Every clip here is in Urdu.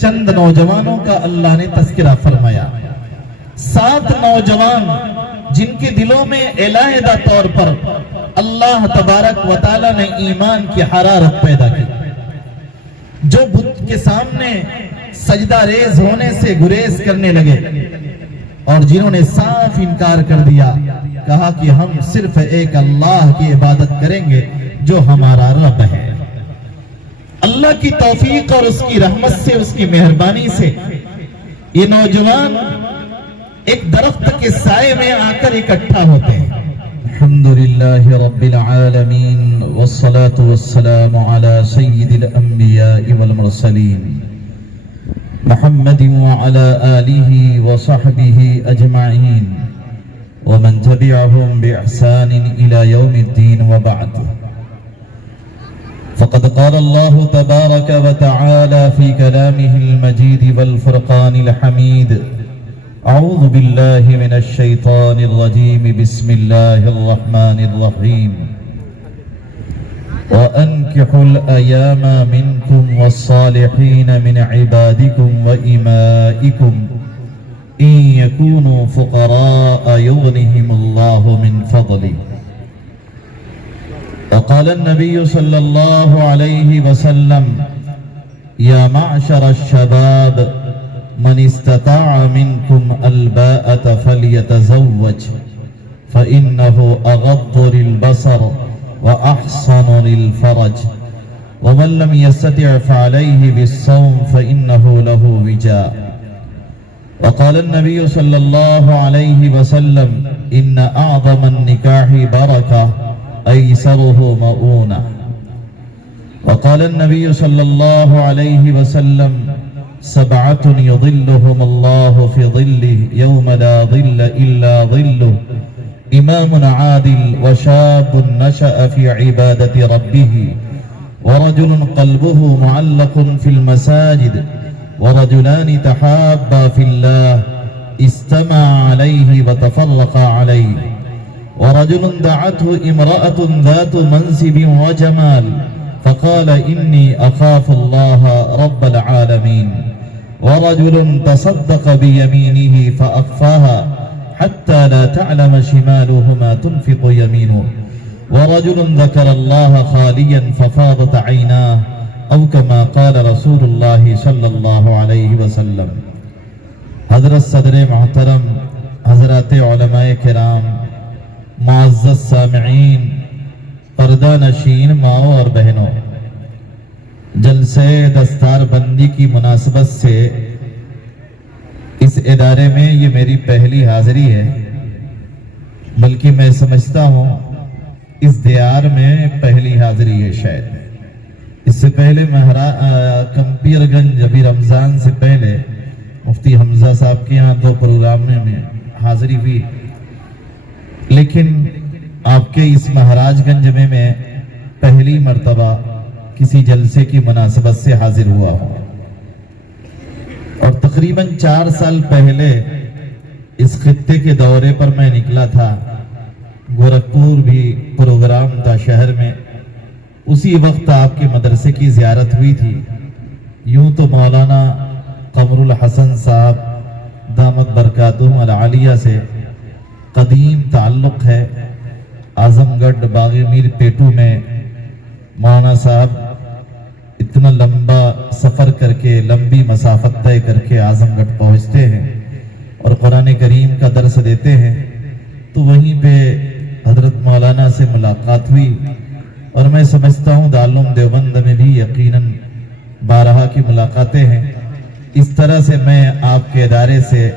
چند نوجوانوں کا اللہ نے تذکرہ فرمایا. 7 نوجوان جن کے دلوں میں علیحدہ طور پر اللہ تبارک و تعالی نے ایمان کی حرارت پیدا کی، جو بت کے سامنے سجدہ ریز ہونے سے گریز کرنے لگے اور جنہوں نے صاف انکار کر دیا، کہا کہ ہم صرف ایک اللہ کی عبادت کریں گے جو ہمارا رب ہے. اللہ کی توفیق اور اس کی رحمت سے، اس کی مہربانی سے یہ نوجوان ایک درخت کے سائے میں آ کر اکٹھا ہوتے ہیں. الحمدللہ رب العالمین والصلاة والسلام على سید الانبیاء والمرسلین محمد وعلى آلہ وصحبہ اجمعین ومن تبعهم بإحسان إلى يوم الدين وبعد. فقد قال الله تبارك وتعالى في كلامه المجيد والفرقان الحميد: أعوذ بالله من الشيطان الرجيم بسم الله الرحمن الرحيم وأنكحوا الأيام منكم والصالحين من عبادكم وإمائكم إن يكونوا فقراء يغنهم الله من فضله. وقال النبي صلى الله عليه وسلم: يا معشر الشباب من استطاع منكم الباءة فليتزوج فإنه أغض للبصر وأحصن للفرج ومن لم يستطع فعليه بالصوم فإنه له وجاء. وقال النبي صلى الله عليه وسلم: إن أعظم النكاح بركة أيسره مؤونة. وقال النبي صلى الله عليه وسلم: 7 يظلهم الله في ظله يوم لا ظل إلا ظله: إمام عادل وشاب نشأ في عبادة ربه ورجل قلبه معلق في المساجد ورجلان تحابا في الله استمع عليه وتفرقا عليه ورجل دعته امرأة ذات منصب وجمال فقال إني أخاف الله رب العالمين ورجل تصدق بيمينه فأخفاها حتى لا تعلم شماله ما تنفق يمينه ورجل ذكر الله خاليا ففاضت عيناه او كما قال رسول اللہ صلی اللہ علیہ وسلم. حضرت صدر محترم، حضرات علماء کرام، معزز سامعین، پردہ نشین ماؤں اور بہنوں، جلسے دستار بندی کی مناسبت سے اس ادارے میں یہ میری پہلی حاضری ہے، بلکہ میں سمجھتا ہوں اس دیار میں پہلی حاضری ہے شاید. اس سے پہلے کمپیر گنج ابھی رمضان سے پہلے مفتی حمزہ صاحب کے یہاں 2 پروگرام میں حاضری ہوئی، لیکن آپ کے اس مہاراج گنج میں پہلی مرتبہ کسی جلسے کی مناسبت سے حاضر ہوا ہوں. اور تقریباً 4 سال پہلے اس خطے کے دورے پر میں نکلا تھا. گورکھپور بھی پروگرام تھا شہر میں. اسی وقت آپ کے مدرسے کی زیارت ہوئی تھی. یوں تو مولانا قمر الحسن صاحب دامت برکاتہم العالیہ سے قدیم تعلق ہے. اعظم گڑھ باغ میر پیٹو میں مولانا صاحب اتنا لمبا سفر کر کے، لمبی مسافت طے کر کے اعظم گڑھ پہنچتے ہیں اور قرآن کریم کا درس دیتے ہیں. تو وہیں پہ حضرت مولانا سے ملاقات ہوئی اور میں سمجھتا ہوں دارالعلوم دیوبند میں بھی یقیناً بارہا کی ملاقاتیں ہیں. اس طرح سے میں آپ کے ادارے سے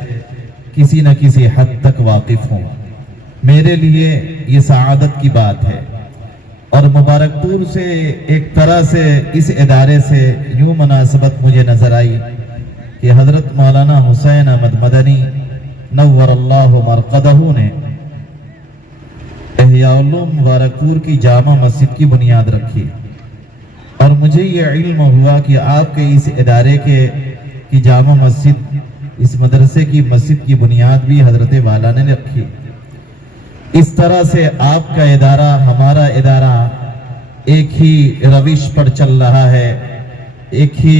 کسی نہ کسی حد تک واقف ہوں. میرے لیے یہ سعادت کی بات ہے اور مبارک پور سے ایک طرح سے اس ادارے سے یوں مناسبت مجھے نظر آئی کہ حضرت مولانا حسین احمد مدنی نور اللہ مرقدہ نے احیاء علوم مبارک پور کی جامع مسجد کی بنیاد رکھی اور مجھے یہ علم ہوا کہ آپ کے اس ادارے کی جامع مسجد، اس مدرسے کی مسجد کی بنیاد بھی حضرت والا نے رکھی. اس طرح سے آپ کا ادارہ، ہمارا ادارہ ایک ہی روش پر چل رہا ہے، ایک ہی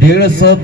150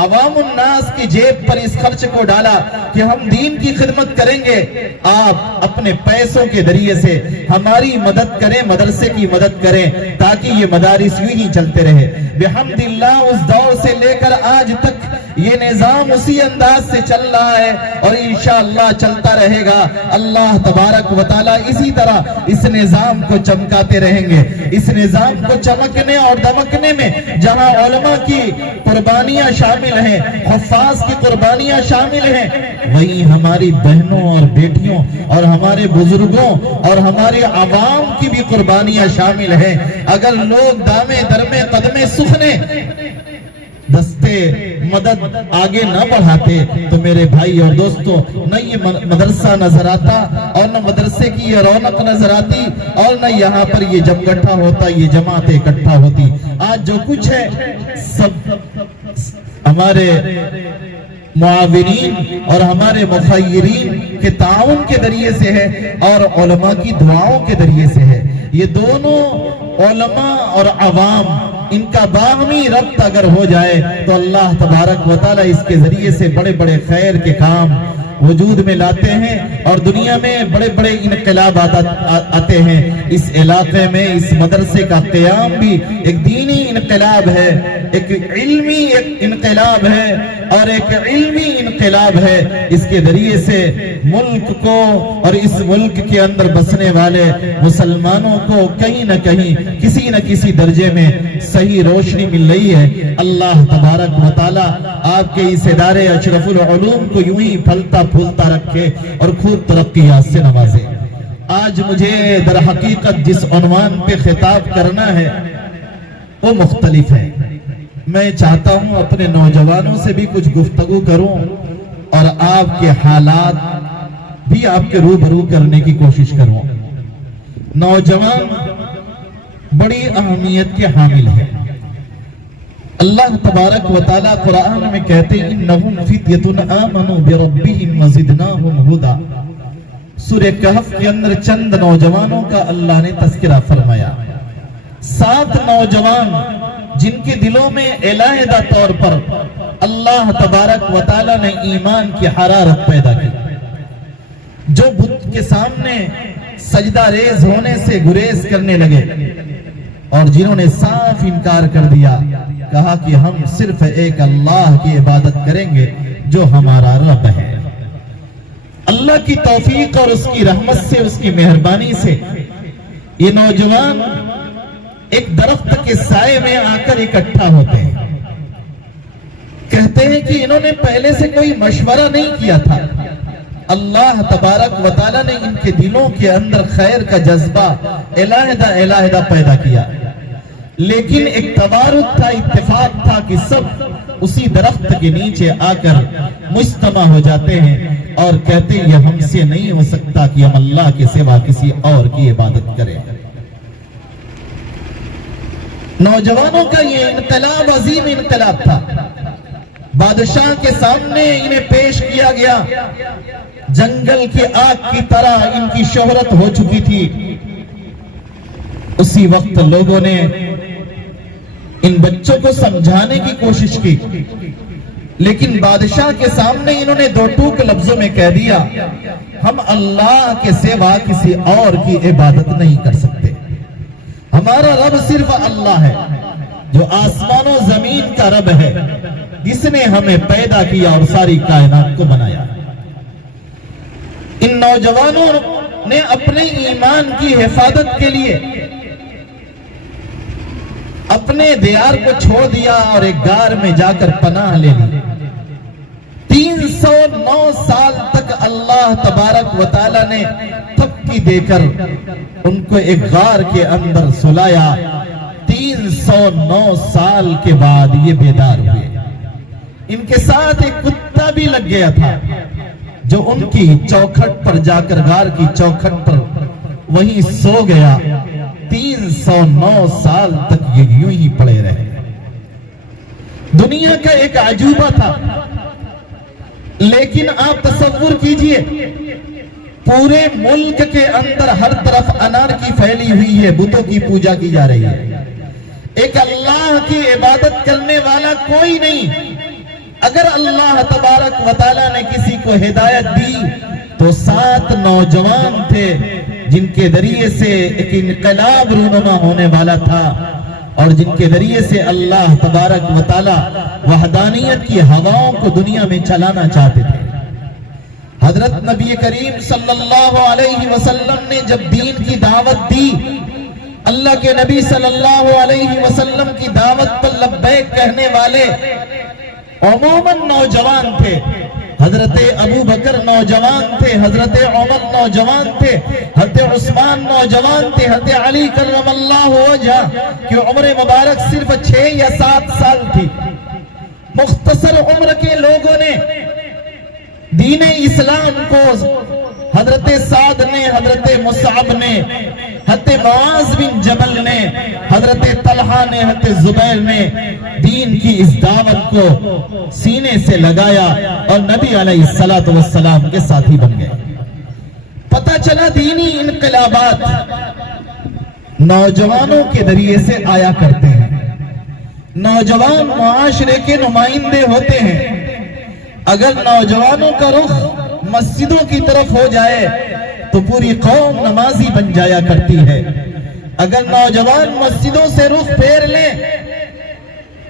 عوام الناس کی جیب پر اس خرچ کو ڈالا کہ ہم دین کی خدمت کریں گے، آپ اپنے پیسوں کے ذریعے سے ہماری مدد کریں، مدرسے کی مدد کریں تاکہ یہ مدارس یوں ہی چلتے رہے۔ بحمد اللہ اس دور سے لے کر آج تک یہ نظام اسی انداز سے چل رہا ہے اور انشاءاللہ چلتا رہے گا۔ اللہ تبارک و تعالی اسی طرح اس نظام کو چمکاتے رہیں گے۔ اس نظام کو چمکنے اور دمکنے میں جہاں علماء کی قربانیاں شامل ہیں، حفاظ کی قربانیاں شامل ہیں، وہیں ہماری بہنوں اور بیٹیوں اور ہمارے بزرگوں اور ہمارے عوام کی بھی قربانیاں شامل ہیں۔ اگر لوگ دامے درمے قدمے سخنے دستے مدد آگے نہ بڑھاتے تو میرے بھائی اور دوستوں، نہ یہ مدرسہ نظر آتا اور نہ مدرسے کی یہ رونق نظر آتی اور نہ یہاں پر یہ جمگٹھا ہوتا، یہ جماعت اکٹھا ہوتی۔ آج جو کچھ ہے سب ہمارے معاونین اور ہمارے مخیرین کے تعاون کے ذریعے سے ہے اور علماء کی دعاؤں کے ذریعے سے ہے۔ یہ دونوں علماء اور عوام ان کا باہمی ربط اگر ہو جائے تو اللہ تبارک و تعالی اس کے ذریعے سے بڑے بڑے خیر کے کام وجود میں لاتے ہیں اور دنیا میں بڑے بڑے انقلابات آتے ہیں۔ اس علاقے میں اس مدرسے کا قیام بھی ایک دینی انقلاب ہے، ایک علمی انقلاب ہے اور ایک علمی انقلاب ہے۔ اس کے ذریعے سے ملک کو اور اس ملک کے اندر بسنے والے مسلمانوں کو کہیں نہ کہیں کسی نہ کسی درجے میں صحیح روشنی مل رہی ہے۔ اللہ تبارک و تعالی آپ کے اس ادارے اشرف العلوم کو یوں ہی پھلتا پھولتا رکھے اور خوب ترقیات سے نوازے۔ آج مجھے در حقیقت جس عنوان پہ خطاب کرنا ہے وہ مختلف ہے۔ میں چاہتا ہوں اپنے نوجوانوں سے بھی کچھ گفتگو کروں اور آپ کے حالات بھی آپ کے روبرو کرنے کی کوشش کروں۔ نوجوان بڑی اہمیت کے حامل ہے۔ اللہ تبارک و تعالیٰ قرآن میں کہتے ہیں انہم فتیۃ آمنوا بربہم وزدناہم ہدی۔ سورہ کہف کے اندر چند نوجوانوں کا اللہ نے تذکرہ فرمایا۔ 7 نوجوان جن کے دلوں میں علیحدہ طور پر اللہ تبارک و تعالیٰ نے ایمان کی حرارت پیدا کی، جو بت کے سامنے سجدہ ریز ہونے سے گریز کرنے لگے اور جنہوں نے صاف انکار کر دیا، کہا کہ ہم صرف ایک اللہ کی عبادت کریں گے جو ہمارا رب ہے۔ اللہ کی توفیق اور اس کی رحمت سے، اس کی مہربانی سے یہ نوجوان ایک درخت کے سائے میں آ کر اکٹھا ہوتے ہیں۔ کہتے ہیں کہ انہوں نے پہلے سے کوئی مشورہ نہیں کیا تھا، اللہ تبارک و تعالیٰ نے ان کے دلوں کے اندر خیر کا جذبہ علیحدہ پیدا کیا، لیکن ایک تبارک تھا، اتفاق تھا کہ سب اسی درخت کے نیچے آ کر مجتمع ہو جاتے ہیں اور کہتے ہیں یہ ہم سے نہیں ہو سکتا کہ ہم اللہ کے سوا کسی اور کی عبادت کریں۔ نوجوانوں کا یہ انقلاب عظیم انقلاب تھا۔ بادشاہ کے سامنے انہیں پیش کیا گیا، جنگل کی آگ کی طرح ان کی شہرت ہو چکی تھی۔ اسی وقت لوگوں نے ان بچوں کو سمجھانے کی کوشش کی، لیکن بادشاہ کے سامنے انہوں نے 2 ٹوک لفظوں میں کہہ دیا، ہم اللہ کے سوا کسی اور کی عبادت نہیں کر سکتے، ہمارا رب صرف اللہ ہے جو آسمان و زمین کا رب ہے، جس نے ہمیں پیدا کیا اور ساری کائنات کو بنایا۔ ان نوجوانوں نے اپنے ایمان کی حفاظت کے لیے اپنے دیار کو چھوڑ دیا اور ایک غار میں جا کر پناہ لے لی۔ 309 سال تک اللہ تبارک و تعالیٰ نے تھپکی دے کر ان کو ایک غار کے اندر سلایا۔ 309 سال کے بعد یہ بیدار ہوئے۔ ان کے ساتھ ایک کتا بھی لگ گیا تھا جو ان کی چوکھٹ پر جا کر، غار کی چوکھٹ پر وہیں سو گیا۔ 309 سال تک یہ یوں ہی پڑے رہے۔ دنیا کا ایک عجوبہ تھا، لیکن آپ تصور کیجئے پورے ملک کے اندر ہر طرف انارکی پھیلی ہوئی ہے، بتوں کی پوجا کی جا رہی ہے، ایک اللہ کی عبادت کرنے والا کوئی نہیں۔ اگر اللہ تبارک و تعالیٰ نے کسی کو ہدایت دی تو 7 نوجوان تھے جن کے ذریعے سے ایک انقلاب رونما ہونے والا تھا اور جن کے ذریعے سے اللہ تبارک و تعالیٰ وحدانیت کی ہواؤں کو دنیا میں چلانا چاہتے تھے۔ حضرت نبی کریم صلی اللہ علیہ وسلم نے جب دین کی دعوت دی، اللہ کے نبی صلی اللہ علیہ وسلم کی دعوت پر لبیک کہنے والے عموماً نوجوان تھے۔ حضرت ابو بکر نوجوان تھے، حضرت عمر نوجوان تھے، حضرت عثمان نوجوان تھے، حضرت علی کرم اللہ وجہہ کہ عمر مبارک صرف 6 یا 7 سال تھی۔ مختصر عمر کے لوگوں نے دین اسلام کو، حضرت سعد نے، حضرت مصعب نے، حضرت معاذ بن جبل نے، حضرت طلحہ نے، حضرت زبیر نے دین کی اس دعوت کو سینے سے لگایا اور نبی علیہ السلام کے ساتھی بن گئے۔ پتہ چلا دینی انقلابات نوجوانوں کے ذریعے سے آیا کرتے ہیں۔ نوجوان معاشرے کے نمائندے ہوتے ہیں۔ اگر نوجوانوں کا رخ مسجدوں کی طرف ہو جائے تو پوری قوم نمازی بن جایا کرتی ہے۔ اگر نوجوان مسجدوں سے رخ پھیر لیں،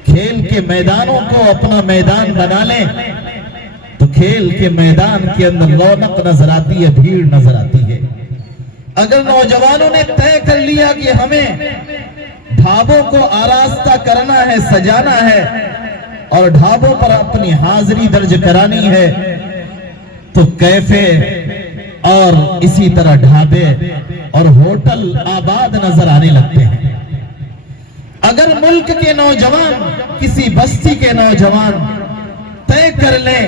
کھیل کے میدانوں کو اپنا میدان بنا لیں تو کھیل کے میدان کے اندر رونق نظر آتی ہے، بھیڑ نظر آتی ہے۔ اگر نوجوانوں نے طے کر لیا کہ ہمیں ڈھابوں کو آراستہ کرنا ہے، سجانا ہے اور ڈھابوں پر اپنی حاضری درج کرانی ہے تو کیفے اور اسی طرح ڈھابے اور ہوٹل آباد نظر آنے لگتے ہیں۔ اگر ملک کے نوجوان، کسی بستی کے نوجوان طے کر لیں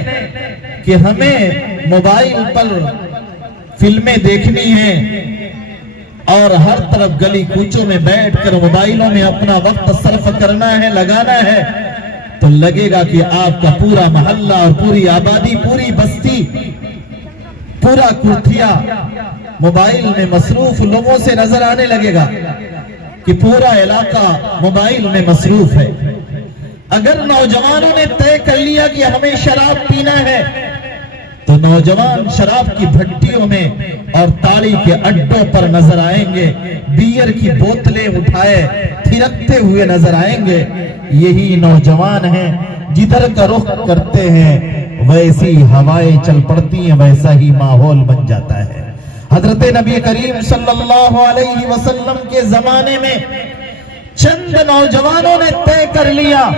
کہ ہمیں موبائل پر فلمیں دیکھنی ہیں اور ہر طرف گلی کوچوں میں بیٹھ کر موبائلوں میں اپنا وقت صرف کرنا ہے، لگانا ہے، تو لگے گا کہ آپ کا پورا محلہ اور پوری آبادی، پوری بستی، پورا کوٹھیا موبائل میں مصروف لوگوں سے نظر آنے لگے گا کہ پورا علاقہ موبائل میں مصروف ہے۔ اگر نوجوانوں نے طے کر لیا کہ ہمیں شراب پینا ہے تو نوجوان شراب کی بھٹیوں میں اور تاڑی کے اڈوں پر نظر آئیں گے، بیئر کی بوتلیں اٹھائے تھرکتے ہوئے نظر آئیں گے۔ یہی نوجوان ہیں، جدھر کا رخ کرتے ہیں ویسی ہوائیں چل پڑتی ہیں، ویسا ہی ماحول بن جاتا ہے۔ حضرت نبی کریم صلی اللہ علیہ وسلم کے زمانے میں چند نوجوانوں نے طے کر لیا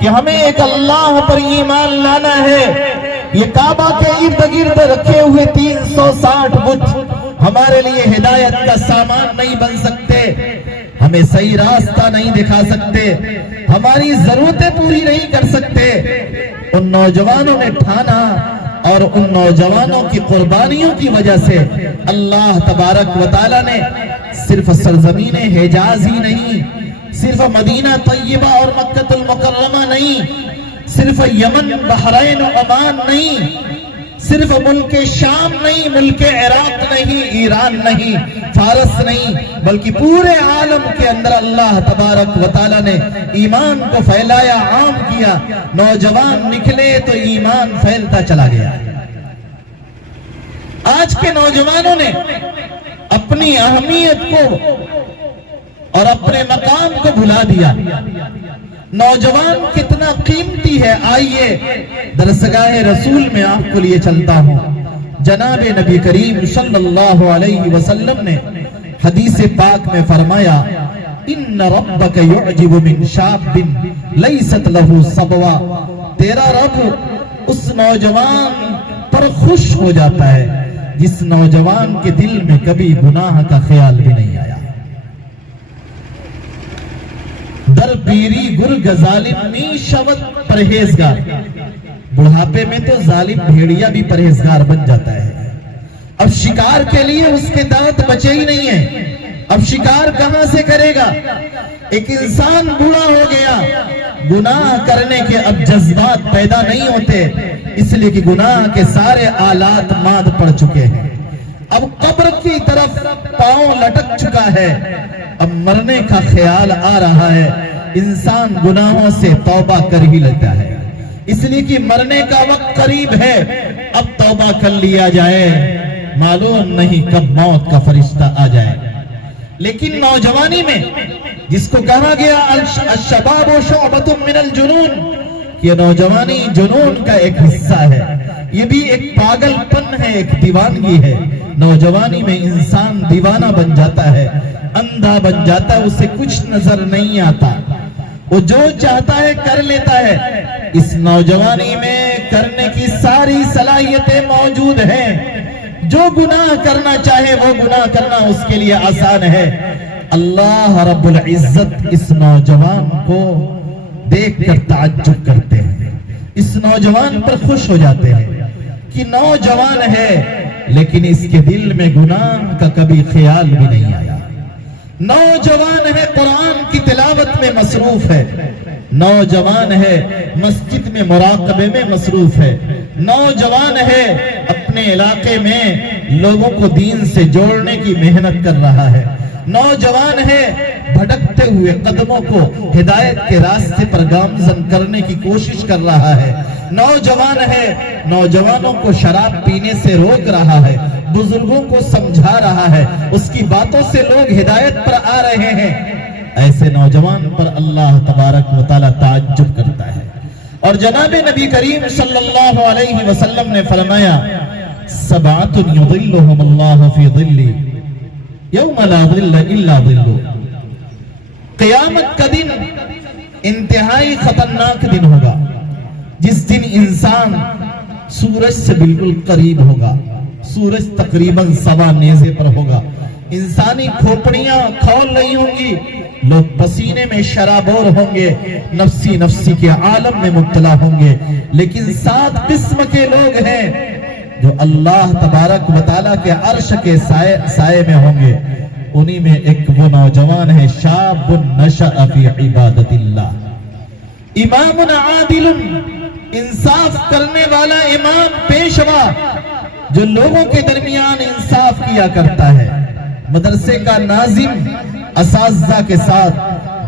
کہ ہمیں ایک اللہ پر ایمان لانا ہے۔ یہ کعبہ کے ارد گرد رکھے ہوئے 360 بت ہمارے لیے ہدایت کا سامان نہیں بن سکتے، ہمیں صحیح راستہ نہیں دکھا سکتے، ہماری ضرورتیں پوری نہیں کر سکتے۔ ان نوجوانوں نے ٹھانا اور ان نوجوانوں کی قربانیوں کی وجہ سے اللہ تبارک و تعالیٰ نے صرف سرزمین حجاز ہی نہیں، صرف مدینہ طیبہ اور مکہ المکرمہ نہیں، صرف یمن، بحرین و عمان نہیں، صرف ملک شام نہیں، ملک عراق نہیں، ایران نہیں، فارس نہیں، بلکہ پورے عالم کے اندر اللہ تبارک و تعالیٰ نے ایمان کو پھیلایا، عام کیا۔ نوجوان نکلے تو ایمان پھیلتا چلا گیا۔ آج کے نوجوانوں نے اپنی اہمیت کو اور اپنے مقام کو بھلا دیا۔ نوجوان کتنا قیمتی ہے، آئیے درسگاہ رسول میں آپ کو لیے چلتا ہوں۔ جناب نبی کریم صلی اللہ علیہ وسلم نے حدیث پاک میں فرمایا، ان ربک یعجب من شاب لیست له صبوہ، تیرا رب اس نوجوان پر خوش ہو جاتا ہے جس نوجوان کے دل میں کبھی گناہ کا خیال بھی نہیں آیا۔ در پیری گرگ ظالم می شود پرہیزگار، بڑھاپے میں تو ظالم بھیڑیا بھی پرہیزگار بن جاتا ہے۔ اب شکار کے لیے اس کے دانت بچے ہی نہیں ہیں، اب شکار کہاں سے کرے گا؟ ایک انسان بوڑھا ہو گیا، گناہ کرنے کے اب جذبات پیدا نہیں ہوتے، اس لیے کہ گناہ کے سارے آلات ماد پڑ چکے ہیں۔ اب قبر کی طرف پاؤں لٹک چکا ہے، اب مرنے کا خیال آ رہا ہے، انسان گناہوں سے توبہ کر ہی لیتا ہے۔ اس لیے کہ مرنے کا وقت قریب ہے، اب توبہ کر لیا جائے، معلوم نہیں کب موت کا فرشتہ آ جائے۔ لیکن نوجوانی میں جس کو کہا گیا الشباب شعبۃ من الجنون، یہ نوجوانی جنون کا ایک حصہ ہے، یہ بھی ایک پاگل پن ہے، ایک دیوانگی ہے۔ نوجوانی میں انسان دیوانہ بن جاتا ہے، اندھا بن جاتا ہے، اسے کچھ نظر نہیں آتا، وہ جو چاہتا ہے کر لیتا ہے۔ اس نوجوانی میں کرنے کی ساری صلاحیتیں موجود ہیں، جو گناہ کرنا چاہے وہ گناہ کرنا اس کے لیے آسان ہے۔ اللہ رب العزت اس نوجوان کو دیکھ کر تعجب کرتے ہیں، اس نوجوان پر خوش ہو جاتے ہیں کہ نوجوان ہے لیکن اس کے دل میں گناہ کا کبھی خیال بھی نہیں آیا، نوجوان ہے قرآن کی تلاوت میں مصروف ہے، نوجوان ہے مسجد میں مراقبے میں مصروف ہے، نوجوان ہے اپنے علاقے میں لوگوں کو دین سے جوڑنے کی محنت کر رہا ہے، نوجوان ہے بھٹکتے ہوئے قدموں کو ہدایت کے راستے پر گامزن کرنے کی کوشش کر رہا ہے، نوجوان ہے نوجوانوں کو شراب پینے سے روک رہا ہے، بزرگوں کو سمجھا رہا ہے، اس کی باتوں سے لوگ ہدایت پر آ رہے ہیں۔ ایسے نوجوان پر اللہ تبارک و تعالی تعجب کرتا ہے۔ اور جناب نبی کریم صلی اللہ علیہ وسلم نے فرمایا سبعۃ یظلھم اللہ فی ظلہ یوم لا ظل الا ظلہ، قیامت کا دن انتہائی خطرناک دن ہوگا، جس دن انسان سورج سے بالکل قریب ہوگا، سورج تقریباً سوا نیزے پر ہوگا، انسانی کھوپڑیاں کھول رہی ہوں گی، لوگ پسینے میں شرابور ہوں گے، نفسی نفسی کے عالم میں مبتلا ہوں گے، لیکن 7 قسم کے لوگ ہیں جو اللہ تبارک و تعالیٰ کے عرش کے سائے میں ہوں گے، انہی میں ایک وہ نوجوان ہے شاب نشأ فی عبادت اللہ، امام عادل، انصاف کرنے والا امام پیشوا جو لوگوں کے درمیان انصاف کیا کرتا ہے، مدرسے کا ناظم اساتذہ کے ساتھ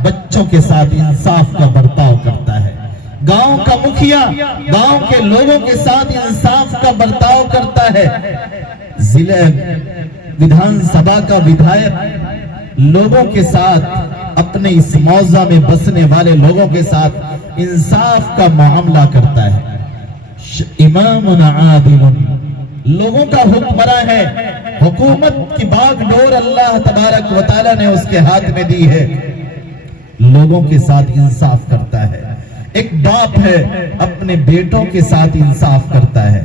بچوں کے ساتھ انصاف کا برتاؤ کرتا ہے، گاؤں کا مکھیا گاؤں کے لوگوں کے ساتھ انصاف کا برتاؤ کرتا ہے، ضلع ودھان سبھا کا ودھایک لوگوں کے ساتھ اپنے اس موضع میں بسنے والے لوگوں کے ساتھ انصاف کا معاملہ کرتا ہے، امام عادل، لوگوں کا حکمراں ہے، حکومت کی باغ ڈور اللہ تبارک و تعالیٰ نے اس کے ہاتھ میں دی ہے، لوگوں کے ساتھ انصاف کرتا ہے، ایک باپ ہے اپنے بیٹوں کے ساتھ انصاف کرتا ہے۔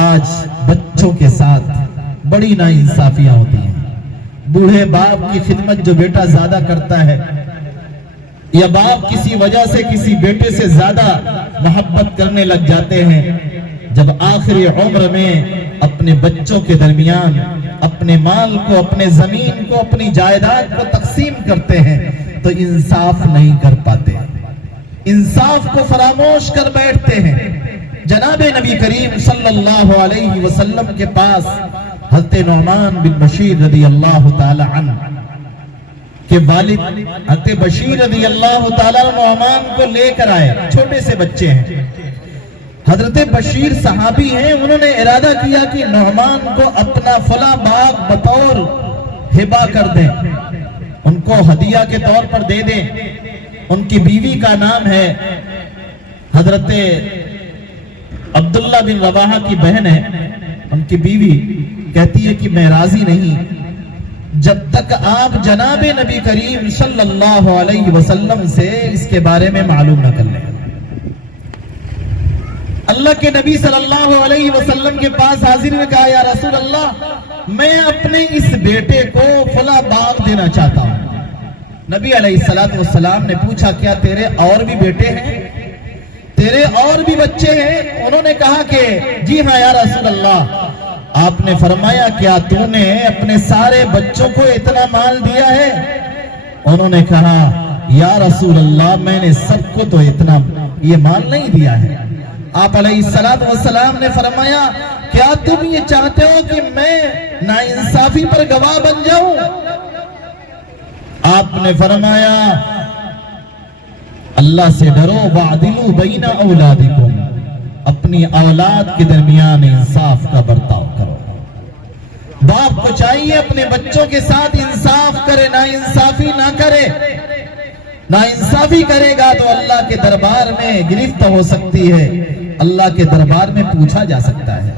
آج بچوں کے ساتھ بڑی ناانصافیاں ہوتی ہیں، بوڑھے باپ کی خدمت جو بیٹا زیادہ کرتا ہے، یا باپ کسی وجہ سے کسی بیٹے سے زیادہ محبت کرنے لگ جاتے ہیں، جب آخری عمر میں اپنے بچوں کے درمیان اپنے مال کو، اپنے زمین کو، اپنی جائیداد کو تقسیم کرتے ہیں تو انصاف نہیں کر پاتے، انصاف کو فراموش کر بیٹھتے ہیں۔ جناب نبی کریم صلی اللہ علیہ وسلم کے پاس حضرت نعمان بن بشیر رضی اللہ تعالی عنہ کے والد حضرت بشیر رضی اللہ تعالی نعمان کو لے کر آئے، چھوٹے سے بچے ہیں، حضرت بشیر صحابی ہیں، انہوں نے ارادہ کیا کہ نعمان کو اپنا فلاں باغ بطور ہبہ کر دیں، ان کو ہدیہ کے طور پر دے دیں۔ ان کی بیوی کا نام ہے حضرت عبداللہ بن رواحہ کی بہن ہے، ان کی بیوی کہتی ہے کہ میں راضی نہیں جب تک آپ جناب نبی کریم صلی اللہ علیہ وسلم سے اس کے بارے میں معلوم نہ کر لیں۔ اللہ کے نبی صلی اللہ علیہ وسلم کے پاس حاضر نے کہا یا رسول اللہ میں اپنے اس بیٹے کو فلاں باغ دینا چاہتا ہوں۔ نبی علیہ السلام نے پوچھا کیا تیرے اور بھی بیٹے ہیں، تیرے اور بھی بچے ہیں؟ انہوں نے کہا کہ جی ہاں یا رسول اللہ۔ آپ نے فرمایا کیا تو نے اپنے سارے بچوں کو اتنا مال دیا ہے؟ انہوں نے کہا یا رسول اللہ میں نے سب کو تو اتنا یہ مال نہیں دیا ہے۔ آپ علیہ السلام نے فرمایا کیا تم یہ چاہتے ہو کہ میں ناانصافی پر گواہ بن جاؤں؟ آپ نے فرمایا اللہ سے ڈرو وَعْدِلُوا بَيْنَ أَوْلَادِكُمْ، اپنی اولاد کے درمیان انصاف کا برتاؤ کرو۔ باپ کو چاہیے اپنے بچوں کے ساتھ انصاف کرے، نا انصافی نہ کرے۔ نا انصافی کرے گا تو اللہ کے دربار میں گرفت ہو سکتی ہے، اللہ کے دربار میں پوچھا جا سکتا ہے۔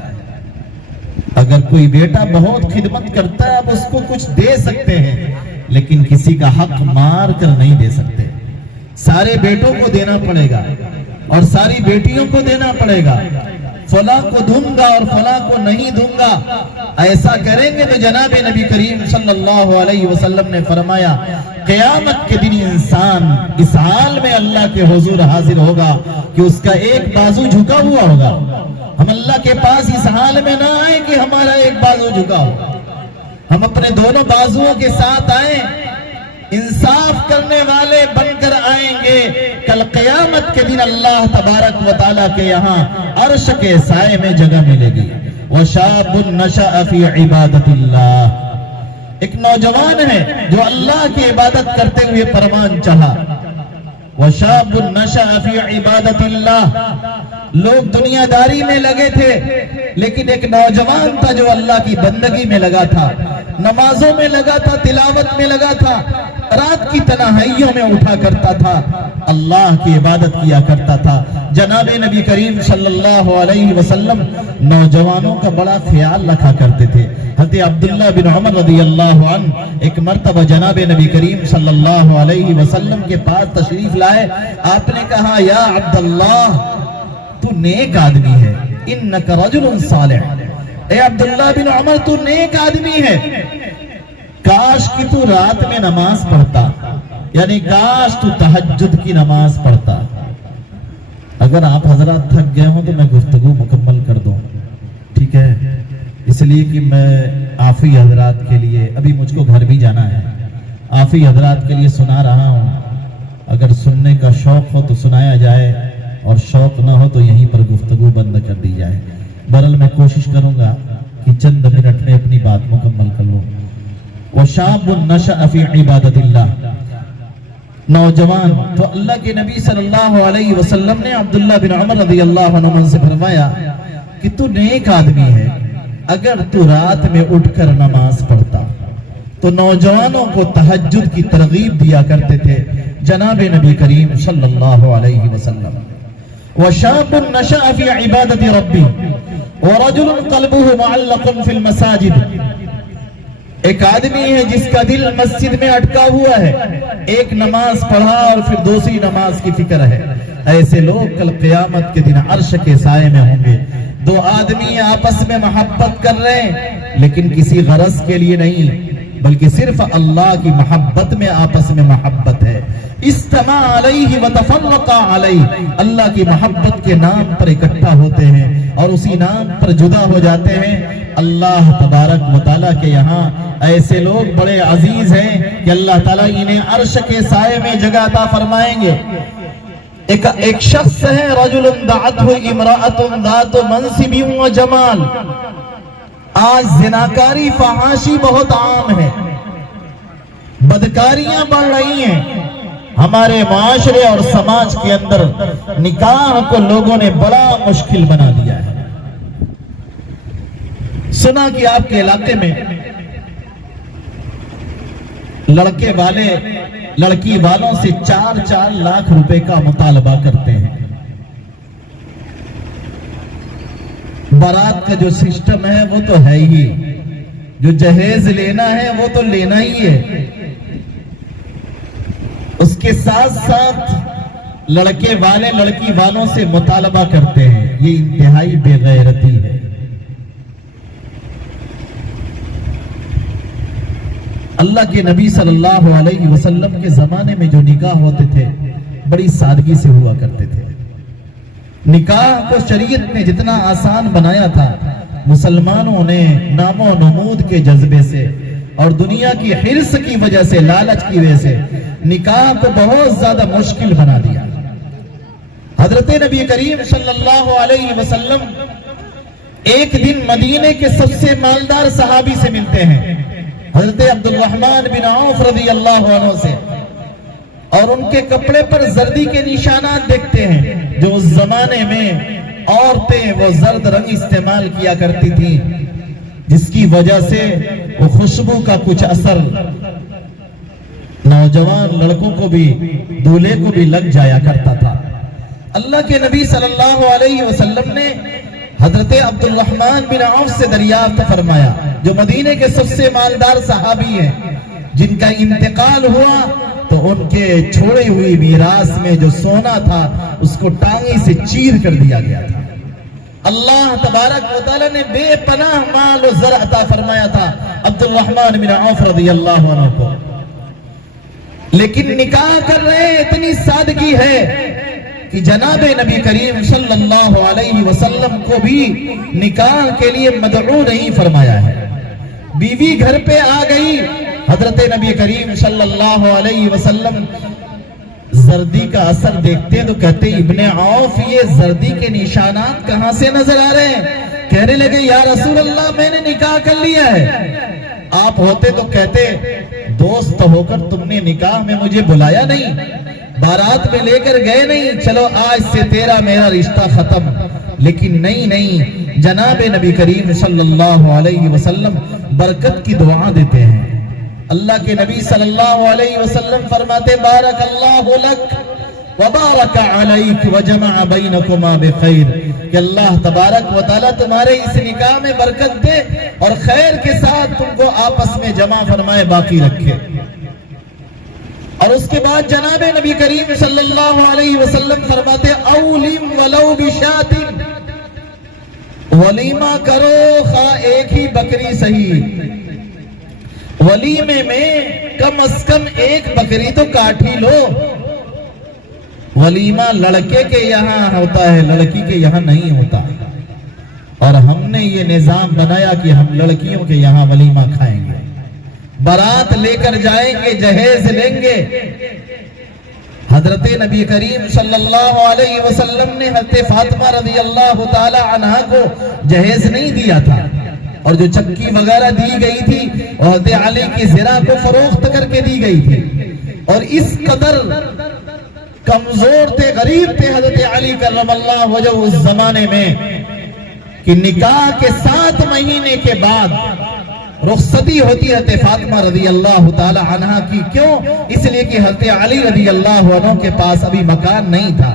اگر کوئی بیٹا بہت خدمت کرتا ہے، آپ اس کو کچھ دے سکتے ہیں، لیکن کسی کا حق مار کر نہیں دے سکتے۔ سارے بیٹوں کو دینا پڑے گا اور ساری بیٹیوں کو دینا پڑے گا۔ فلاں کو دوں گا اور فلاں کو نہیں دوں گا، ایسا کریں گے تو جناب نبی کریم صلی اللہ علیہ وسلم نے فرمایا قیامت کے دن انسان اس حال میں اللہ کے حضور حاضر ہوگا کہ اس کا ایک بازو جھکا ہوا ہوگا۔ ہم اللہ کے پاس اس حال میں نہ آئیں کہ ہمارا ایک بازو جھکا ہو، ہم اپنے دونوں بازوؤں کے ساتھ آئیں، انصاف کرنے والے بن کر آئیں گے۔ کل قیامت کے دن اللہ تبارک و تعالیٰ کے یہاں عرش کے سائے میں جگہ ملے گی۔ وَشَابٌ نَشَأَ فِي عِبَادَةِ اللَّهِ، ایک نوجوان ہے جو اللہ کی عبادت کرتے ہوئے پروان چڑھا۔ وَشَابٌ نَشَأَ فِي عِبَادَةِ اللَّهِ، لوگ دنیا داری میں لگے تھے، لیکن ایک نوجوان تھا جو اللہ کی بندگی میں لگا تھا، نمازوں میں لگا تھا، تلاوت میں لگا تھا، رات کی تنہائیوں میں اٹھا کرتا تھا، اللہ کی عبادت کیا کرتا تھا۔ جناب نبی کریم صلی اللہ علیہ وسلم نوجوانوں کا بڑا خیال رکھا کرتے تھے۔ حضرت عبداللہ بن عمر رضی اللہ عنہ ایک مرتبہ جناب نبی کریم صلی اللہ علیہ وسلم کے پاس تشریف لائے۔ آپ نے کہا یا عبداللہ، تو نیک آدمی ہے، انک رجل صالح، اے عبداللہ بن عمر تو نیک آدمی ہے، کاش کہ تو رات میں نماز پڑھتا، یعنی کاش تو تہجد کی نماز پڑھتا۔ اگر آپ حضرات تھک گئے ہوں تو میں گفتگو مکمل کر دوں، ٹھیک ہے؟ اس لیے کہ میں آفی حضرات کے لیے، ابھی مجھ کو گھر بھی جانا ہے، آفی حضرات کے لیے سنا رہا ہوں۔ اگر سننے کا شوق ہو تو سنایا جائے، اور شوق نہ ہو تو یہیں پر گفتگو بند کر دی جائے۔ بہرحال میں کوشش کروں گا کہ چند منٹ میں اپنی بات مکمل کر لوں۔ وَشَابٌ نَشَأَ فِي عِبَادَةِ اللَّهِ، نوجوان تو اللہ کے نبی صلی اللہ علیہ وسلم نے عبداللہ بن عمر رضی اللہ عنہ سے فرمایا کہ تو نیک آدمی ہے، اگر تو رات میں اٹھ کر نماز پڑھتا۔ تو نوجوانوں کو تہجد کی ترغیب دیا کرتے تھے جناب نبی کریم صلی اللہ علیہ وسلم۔ وَشَابٌ نَشَأَ فِي عِبَادَةِ رَبِّهِ وَرَجُلٌ قَلْبُهُ مُعَلَّقٌ فِي الْمَسَاجِدِ، ایک آدمی ہے جس کا دل مسجد میں اٹکا ہوا ہے، ایک نماز پڑھا اور پھر دوسری نماز کی فکر ہے۔ ایسے لوگ کل قیامت کے دن عرش کے سائے میں ہوں گے۔ دو آدمی آپس میں محبت کر رہے ہیں، لیکن کسی غرض کے لیے نہیں، بلکہ صرف اللہ کی محبت میں آپس میں محبت ہے۔ استمع علیہ وتفرقا علیہ، اللہ کی محبت کے نام پر اکٹھا ہوتے ہیں اور اسی نام پر جدا ہو جاتے ہیں۔ اللہ تبارک و تعالیٰ کے یہاں ایسے لوگ بڑے عزیز ہیں کہ اللہ تعالیٰ انہیں عرش کے سائے میں جگہ عطا فرمائیں گے۔ ایک شخص ہے رجل دعته امرأة ذات منصب و جمال، آج زناکاری فحاشی بہت عام ہے، بدکاریاں بڑھ رہی ہیں ہمارے معاشرے اور سماج کے اندر، نکاح کو لوگوں نے بڑا مشکل بنا دیا ہے۔ سنا کہ آپ کے علاقے میں لڑکے والے لڑکی والوں سے 4 لاکھ روپے کا مطالبہ کرتے ہیں۔ بارات کا جو سسٹم ہے وہ تو ہے ہی، جو جہیز لینا ہے وہ تو لینا ہی ہے، اس کے ساتھ ساتھ لڑکے والے لڑکی والوں سے مطالبہ کرتے ہیں۔ یہ انتہائی بے غیرتی ہے۔ اللہ کے نبی صلی اللہ علیہ وسلم کے زمانے میں جو نکاح ہوتے تھے بڑی سادگی سے ہوا کرتے تھے۔ نکاح کو شریعت نے جتنا آسان بنایا تھا، مسلمانوں نے نام و نمود کے جذبے سے اور دنیا کی حرص کی وجہ سے، لالچ کی وجہ سے نکاح کو بہت زیادہ مشکل بنا دیا۔ حضرت نبی کریم صلی اللہ علیہ وسلم ایک دن مدینے کے سب سے مالدار صحابی سے ملتے ہیں، حضرت عبد الرحمن بن عوف رضی اللہ عنہ سے، اور ان کے کپڑے پر زردی کے نشانات دیکھتے ہیں. جو اس زمانے میں عورتیں وہ زرد رنگ استعمال کیا کرتی تھیں، جس کی وجہ سے وہ خوشبو کا کچھ اثر نوجوان لڑکوں کو بھی، دولہے کو بھی لگ جایا کرتا تھا. اللہ کے نبی صلی اللہ علیہ وسلم نے حضرت عبد الرحمن بن عوف سے دریافت فرمایا، جو مدینے کے سب سے مالدار صحابی ہیں، جن کا انتقال ہوا تو ان کے چھوڑے ہوئی میراث میں جو سونا تھا اس کو ٹانگی سے چیر کر دیا گیا تھا. اللہ تبارک و تعالی نے بے پناہ مال و زر عطا فرمایا تھا عبد الرحمن بن عوف رضی اللہ عنہ کو، لیکن نکاح کر رہے اتنی سادگی ہے کہ جناب نبی کریم صلی اللہ علیہ وسلم کو بھی نکاح کے لیے مدعو نہیں فرمایا ہے. بیوی گھر پہ آ گئی، حضرت نبی کریم صلی اللہ علیہ وسلم زردی کا اثر دیکھتے تو کہتے ابن عوف یہ زردی کے نشانات کہاں سے نظر آ رہے ہیں؟ کہنے لگے یا رسول اللہ میں نے نکاح کر لیا ہے. آپ ہوتے تو کہتے دوست ہو کر تم نے نکاح میں مجھے بلایا نہیں، بارات میں لے کر گئے نہیں، چلو آج سے تیرا میرا رشتہ ختم. لیکن نہیں، جناب نبی کریم صلی اللہ علیہ وسلم برکت کی دعا دیتے ہیں. اللہ کے نبی صلی اللہ علیہ وسلم فرماتے بارک اللہ لک وبارک علیک وجمع بینکما بخیر، کہ اللہ تبارک و تعالی تمہارے اس نکاح میں برکت دے اور خیر کے ساتھ تم کو آپس میں جمع فرمائے، باقی رکھے. اور اس کے بعد جناب نبی کریم صلی اللہ علیہ وسلم فرماتے اولم ولو بشات، ولیمہ کرو خواہ ایک ہی بکری صحیح، ولیمے میں کم از کم ایک بکری تو کاٹ ہی لو. ولیمہ لڑکے کے یہاں ہوتا ہے، لڑکی کے یہاں نہیں ہوتا، اور ہم نے یہ نظام بنایا کہ ہم لڑکیوں کے یہاں ولیمہ کھائیں گے، بارات لے کر جائیں گے، جہیز لیں گے. حضرت نبی کریم صلی اللہ علیہ وسلم نے حضرت فاطمہ رضی اللہ تعالی عنہا کو جہیز نہیں دیا تھا، اور جو چکی وغیرہ دی گئی تھی حضرت علی کی زرہ کو فروخت کر کے دی گئی تھی. اور اس قدر کمزور تھے، غریب تھے حضرت علی کرم اللہ وجہ اس زمانے میں کہ نکاح کے 7 مہینے کے بعد رخصتی ہوتی حضرت فاطمہ رضی اللہ تعالی عنہ کی. کیوں؟ اس لیے کہ حضرت علی رضی اللہ عنہ کے پاس ابھی مکان نہیں تھا،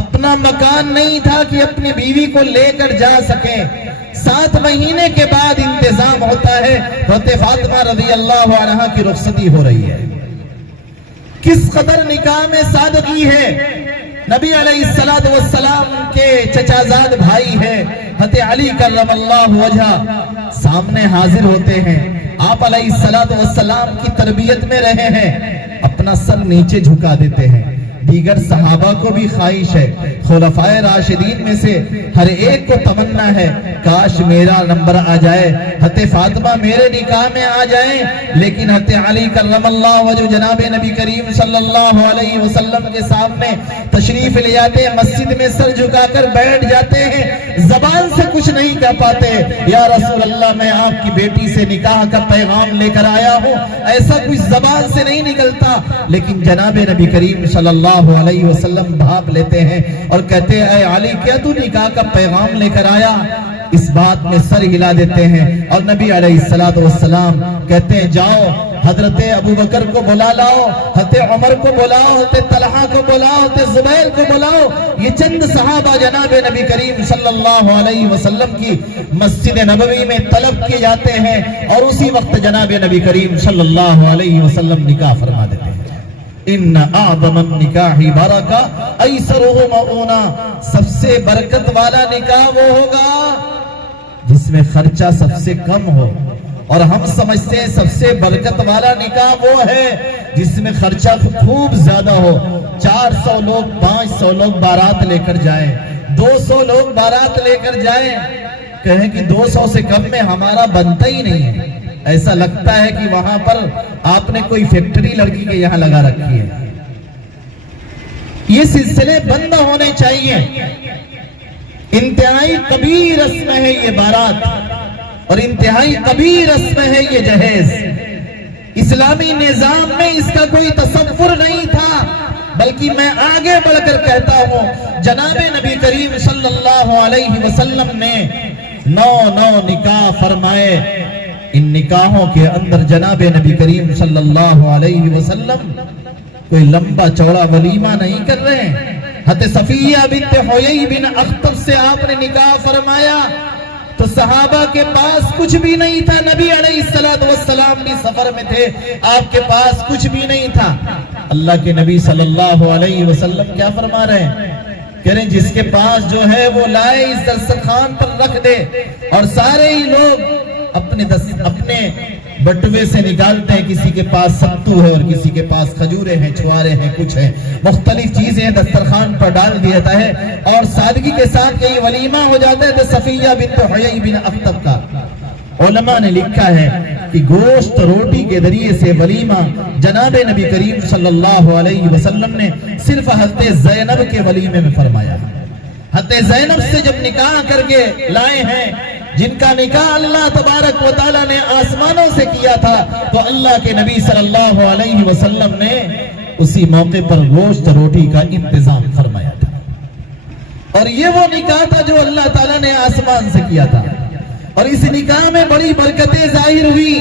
اپنا مکان نہیں تھا کہ اپنی بیوی کو لے کر جا سکیں. 7 مہینے کے بعد انتظام ہوتا ہے، حضرت فاطمہ رضی اللہ عنہ کی رخصتی ہو رہی ہے. کس قدر نکاح میں سادگی ہے. نبی علیہ السلام کے چچازاد بھائی ہیں حضرت علی کرم اللہ وجہ، سامنے حاضر ہوتے ہیں. آپ علیہ السلام کی تربیت میں رہے ہیں، اپنا سر نیچے جھکا دیتے ہیں. دیگر صحابہ کو بھی خواہش ہے، خلفائے راشدین میں سے ہر ایک کو تمنا ہے کاش میرا نمبر آ جائے، حضرت فاطمہ میرے نکاح میں آ جائیں. لیکن حضرت علی کرم اللہ وجہ جناب نبی کریم صلی اللہ علیہ وسلم کے سامنے تشریف لے آتے، مسجد میں سر جھکا کر بیٹھ جاتے ہیں، زبان سے کچھ نہیں کہہ پاتے. یا رسول اللہ میں آپ کی بیٹی سے نکاح کا پیغام لے کر آیا ہوں، ایسا کچھ زبان سے نہیں نکلتا. لیکن جناب نبی کریم صلی اللہ علیہ وسلم بھاپ لیتے ہیں اور کہتے ہیں اے علی کیا تو نکاح کا پیغام لے کر آیا؟ اس بات میں سر ہلا دیتے ہیں اور نبی علیہ السلام کہتے ہیں جاؤ حضرت ابو بکر کو بلا لاؤ، حضرت عمر کو بلاؤ، حضرت طلحہ کو بلاؤ، حضرت زبیر کو بلاؤ. یہ چند صحابہ جناب نبی کریم صلی اللہ علیہ وسلم کی مسجد نبوی میں طلب کیے جاتے ہیں، اور اسی وقت جناب نبی کریم صلی اللہ علیہ وسلم نکاح فرما دیتے ہیں. ان اعظم النکاح برکہ ایسرہ مؤونہ، سب سے برکت والا نکاح وہ ہوگا جس میں خرچہ سب سے کم ہو. اور ہم سمجھتے ہیں سب سے برکت والا نکاح وہ ہے جس میں خرچہ خوب زیادہ ہو. 400 لوگ 500 لوگ بارات لے کر جائیں، 200 لوگ بارات لے کر جائیں، کہیں کہ 200 سے کم میں ہمارا بنتا ہی نہیں ہے. ایسا لگتا ہے کہ وہاں پر آپ نے کوئی فیکٹری لڑکی کے یہاں لگا رکھی ہے. یہ سلسلے بند ہونے چاہیے. انتہائی کبیر رسم ہے یہ بارات، اور انتہائی کبیر رسم ہے یہ جہیز. اسلامی نظام میں اس کا کوئی تصور نہیں تھا بلکہ میں آگے بڑھ کر کہتا ہوں جناب نبی کریم صلی اللہ علیہ وسلم نے 9 نکاح فرمائے. ان نکاحوں کے اندر جناب نبی کریم صلی اللہ علیہ وسلم کوئی لمبا چوڑا ولیمہ نہیں کر رہے ہیں. حضرت صفیہ بنت حیی بن اخطب سے آپ نے نکاح فرمایا تو صحابہ کے پاس کچھ بھی نہیں تھا. نبی علیہ السلام بھی سفر میں تھے, آپ کے پاس کچھ بھی نہیں تھا. اللہ کے نبی صلی اللہ علیہ وسلم کیا فرما رہے ہیں؟ کہہ رہے ہیں جس کے پاس جو ہے وہ لائے اس دسترخوان پر رکھ دے. اور سارے ہی لوگ اپنے بٹوے سے نکالتے ہیں, کسی کے پاس ستو ہے اور کسی کے پاس کھجورے ہیں, چھوارے ہیں, کچھ ہیں, مختلف چیزیں دسترخوان پر ڈال دیا جاتا ہے اور سادگی کے ساتھ یہ ولیمہ ہو جاتا ہے. تو صفیہ بنت حیی بن اخطب کا علماء نے لکھا ہے کہ گوشت روٹی کے ذریعے سے ولیمہ جناب نبی کریم صلی اللہ علیہ وسلم نے صرف حضرت زینب کے ولیمے میں فرمایا. حضرت زینب سے جب نکاح کر کے لائے ہیں, جن کا نکاح اللہ تبارک و تعالیٰ نے آسمانوں سے کیا تھا, تو اللہ کے نبی صلی اللہ علیہ وسلم نے اسی موقع پر گوشت روٹی کا انتظام فرمایا تھا. اور یہ وہ نکاح تھا جو اللہ تعالیٰ نے آسمان سے کیا تھا. اور اس نکاح میں بڑی برکتیں ظاہر ہوئی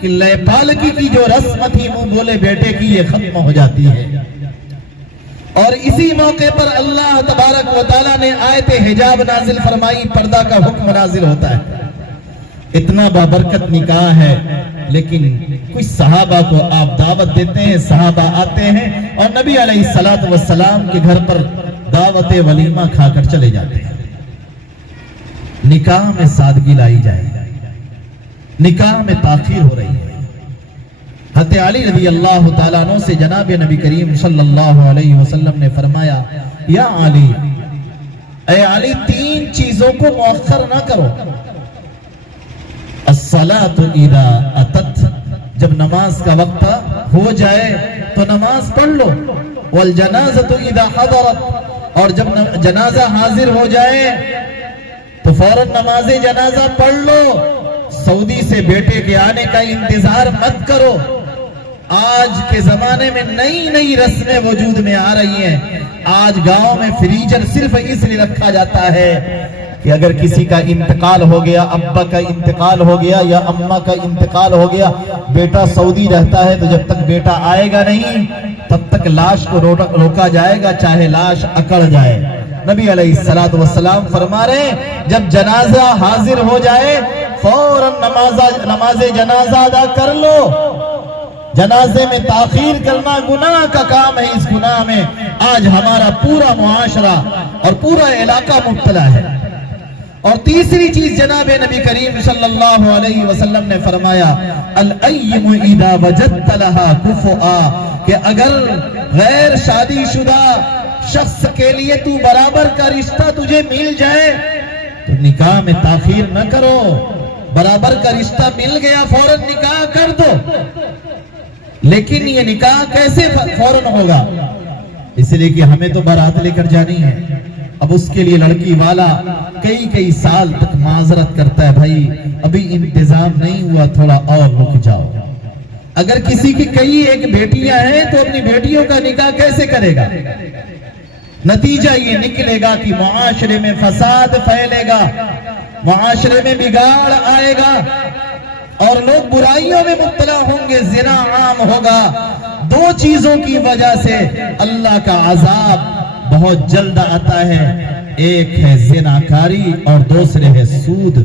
کہ لے پالکی کی جو رسم تھی منہ بولے بیٹے کی, یہ ختم ہو جاتی ہے. اور اسی موقع پر اللہ تبارک و تعالیٰ نے آیت حجاب نازل فرمائی, پردہ کا حکم نازل ہوتا ہے. اتنا بابرکت نکاح ہے, لیکن کچھ صحابہ کو آپ دعوت دیتے ہیں, صحابہ آتے ہیں اور نبی علیہ السلام کے گھر پر دعوت ولیمہ کھا کر چلے جاتے ہیں. نکاح میں سادگی لائی جائے, نکاح میں تاخیر ہو رہی ہے. حضرت علی رضی اللہ تعالیٰ عنہ سے جناب نبی کریم صلی اللہ علیہ وسلم نے فرمایا, یا علی, اے علی 3 چیزوں کو مؤخر نہ کرو. الصلاۃ اذا اتت, جب نماز کا وقت ہو جائے تو نماز پڑھ لو. والجنازۃ اذا حضرت, اور جب جنازہ حاضر ہو جائے تو فوراً نماز جنازہ پڑھ لو. سعودی سے بیٹے کے آنے کا انتظار مت کرو. آج کے زمانے میں نئی رسمیں وجود میں آ رہی ہیں. آج گاؤں میں فریجر صرف اس لیے رکھا جاتا ہے کہ اگر کسی کا انتقال ہو گیا, ابا کا انتقال ہو گیا یا اماں کا انتقال ہو گیا, بیٹا سعودی رہتا ہے, تو جب تک بیٹا آئے گا نہیں تب تک لاش کو روکا جائے گا, چاہے لاش اکڑ جائے. نبی علیہ السلام فرما رہے ہیں جب جنازہ حاضر ہو جائے فوراً نماز جنازہ ادا کر لو. جنازے میں تاخیر کرنا گناہ کا کام ہے. اس گناہ میں آج ہمارا پورا معاشرہ اور پورا علاقہ مبتلا ہے. اور تیسری چیز جناب نبی کریم صلی اللہ علیہ وسلم نے فرمایا, الأیم اذا وجدت لها کفؤا, کہ اگر غیر شادی شدہ شخص کے لیے تو برابر کا رشتہ تجھے مل جائے تو نکاح میں تاخیر نہ کرو. برابر کا رشتہ مل گیا فوراً نکاح کر دو. لیکن یہ نکاح کیسے فوراً ہوگا؟ اس لیے کہ ہمیں تو بارات لے کر جانی ہے. اب اس کے لیے لڑکی والا کئی سال تک معذرت کرتا ہے, بھائی ابھی انتظام نہیں ہوا, تھوڑا اور رک جاؤ. اگر کسی کی کئی ایک بیٹیاں ہیں تو اپنی بیٹیوں کا نکاح کیسے کرے گا؟ نتیجہ یہ نکلے گا کہ معاشرے میں فساد پھیلے گا, معاشرے میں بگاڑ آئے گا اور لوگ برائیوں میں مبتلا ہوں گے, زنا عام ہوگا. 2 چیزوں کی وجہ سے اللہ کا عذاب بہت جلد آتا ہے. ایک ہے زناکاری اور دوسرے ہے سود.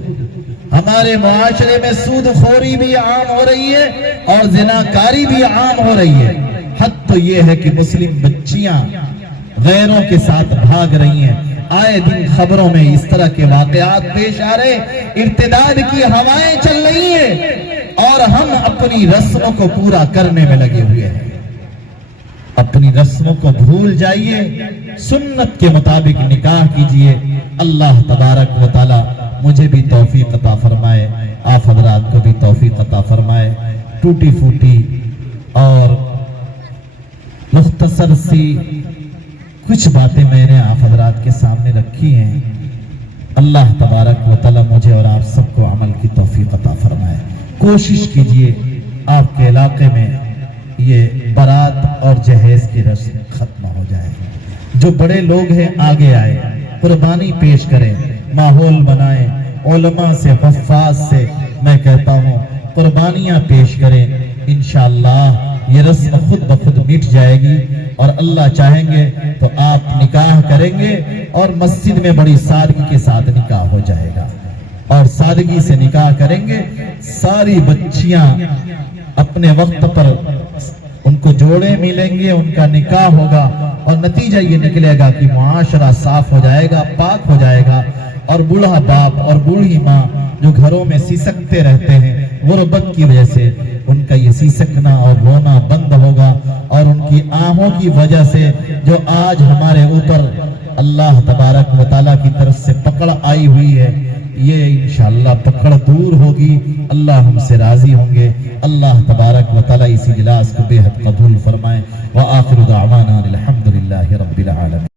ہمارے معاشرے میں سود خوری بھی عام ہو رہی ہے اور زناکاری بھی عام ہو رہی ہے. حد تو یہ ہے کہ مسلم بچیاں غیروں کے ساتھ بھاگ رہی ہیں. آئے دن خبروں میں اس طرح کے واقعات پیش آ رہے, ارتداد کی ہوائیں چل رہی ہیں اور ہم اپنی رسموں کو پورا کرنے میں لگے ہوئے ہیں. اپنی رسموں کو بھول جائیے, سنت کے مطابق نکاح کیجئے. اللہ تبارک و تعالی مجھے بھی توفیق عطا فرمائے, آپ حضرات کو بھی توفیق عطا فرمائے. ٹوٹی پھوٹی اور مختصر سی کچھ باتیں میں نے آپ حضرات کے سامنے رکھی ہیں. اللہ تبارک و تعالی مجھے اور آپ سب کو عمل کی توفیق عطا فرمائے. کوشش کیجئے آپ کے علاقے میں یہ بارات اور جہیز کی رسم ختم ہو جائے. جو بڑے لوگ ہیں آگے آئے, قربانی پیش کریں, ماحول بنائیں. علماء سے, حفاظ سے میں کہتا ہوں قربانیاں پیش کریں. انشاءاللہ یہ رسم خود بخود مٹ جائے گی, اور اللہ چاہیں گے تو آپ نکاح کریں گے اور مسجد میں بڑی سادگی کے ساتھ نکاح ہو جائے گا, اور سادگی سے نکاح کریں گے. ساری بچیاں اپنے وقت پر ان کو جوڑے ملیں گے, ان کا نکاح ہوگا, اور نتیجہ یہ نکلے گا کہ معاشرہ صاف ہو جائے گا, پاک ہو جائے گا. اور بوڑھا باپ اور بوڑھی ماں جو گھروں میں سیسکتے رہتے ہیں, غربت کی وجہ سے ان کا یہ سیسکنا اور رونا بند ہوگا, اور ان کی آہوں کی وجہ سے جو آج ہمارے اوپر اللہ تبارک و تعالیٰ کی طرف سے پکڑ آئی ہوئی ہے, یہ انشاءاللہ پکڑ دور ہوگی. اللہ ہم سے راضی ہوں گے. اللہ تبارک و تعالیٰ اس اجلاس کو بے حد قبول فرمائے. وآخر دعوانا الحمدللہ رب العالمین.